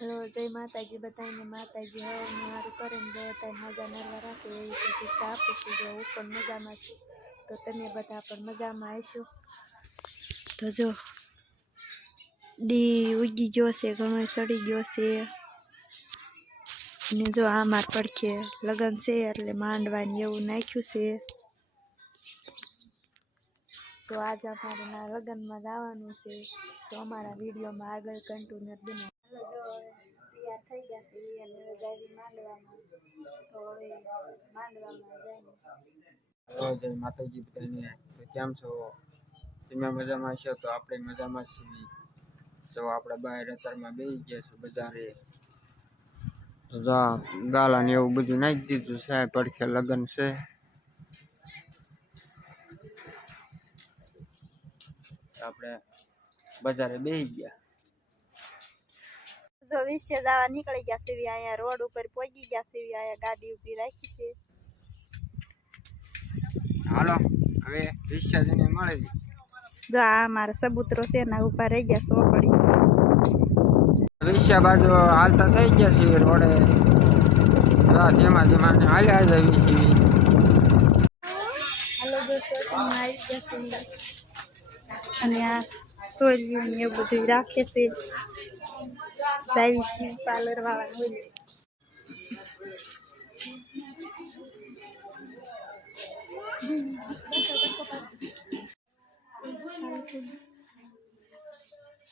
जय माताजी बताइए माताजी हमारू करे बताए मजा नरवा राखे एवी प्रतिष्ठा आपीशुं जो હું પણ મજામાં છું તો તમે બધા પણ મજામાં હશો। તો જો દી ઉગી ગયો છે ઘણો સડી ગયો છે ને જો આ માર પડખે લગન છે એટલે માંડવાની એવું નાખ્યું છે। તો આજ અમારે ના લગનમાં જવાનું છે તો અમારા વિડીયોમાં આગળ કન્ટિન્યુ બને। તૈયાર થઈ ગયા છે અને હવે જાય માંડવામાં તો હવે માંડવામાં જાય। જય માતાજી બધાને તો કેમ છો તમે મજામાં છો તો આપણે મજામાં છીએ। જો આપણે બહાર અત્યારમાં બેસી ગયા છે બજારે તો ગાલા ને એવું બધું નાખી દીધું છે પડખે લગન છે આપણે બજારે બેસી ગયા। જો વિશે જવા નીકળી ગયા છે અહીંયા રોડ ઉપર પહોંચી ગયા છે અહીંયા ગાડી ઊભી રાખી છે। હાલો હવે રિક્ષા જઈને મળી જો આ મારા સબૂતરો છે ને ઉભા રહી ગયા સોપડી રિક્ષા બાજુ હાલતા થઈ ગયા છે રોડે ધીમા ધીમા ને હાલ્યા જવી છીએ। હાલો જો શોપિંગમાં આવી ગયા છે અને આ સોલિયું ને એવું બધું રાખે છે સાઈઝ પાર્લર વાળા હોય।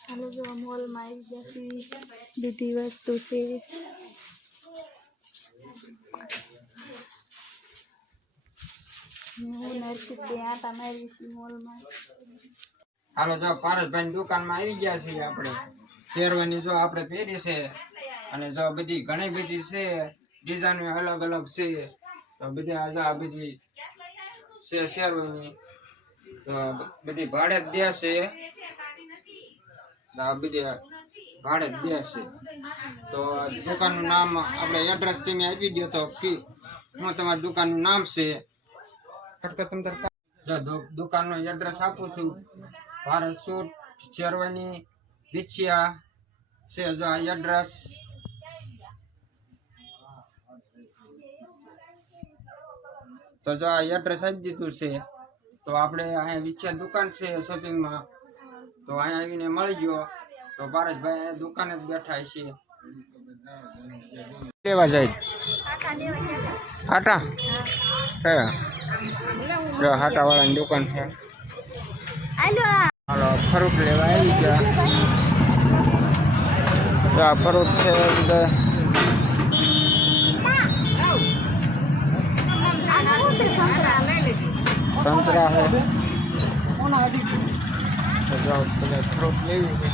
હાલો જો મોલમાં આવી ગયા છે બધી વસ્તુ છે। હું નરસિંહ બે આટા મારી છે મોલમાં। હાલો જો પારસભાઈ દુકાનમાં આવી ગયા છીએ આપણે શેરવાની જો આપણે પહેરી છે અને જો બધી ઘણી બધી છે ડિઝાઇન અલગ અલગ છે તો બધી આ બધી છે શેરવાની તો બધી ભાડે જ દે છે આ બધી ભાડે જ દે છે। તો દુકાનનું નામ આપણે એડ્રેસ તમે આપી દો તો હું તમારી દુકાનનું નામ છે જો દુકાનનું એડ્રેસ આપું છું ભારત સૂટ શેરવાની વિછિયા છે જો આ એડ્રેસ તો જો આ એડ્રેસ આપી દીધું છે તો આપણે અહીંયા વિછિયા દુકાન છે શોપિંગમાં તો અહીંયા આવીને મળી ગયો તો ભારતભાઈ દુકાને જ બેઠા છે લેવા જાય હાટા જો હાટા વાળાની દુકાન છે। હાલો ફરૂટ લેવા આવી ગયા તો આ ફરૂટ છે સંતરા છે ફરૂટ લેવી છે।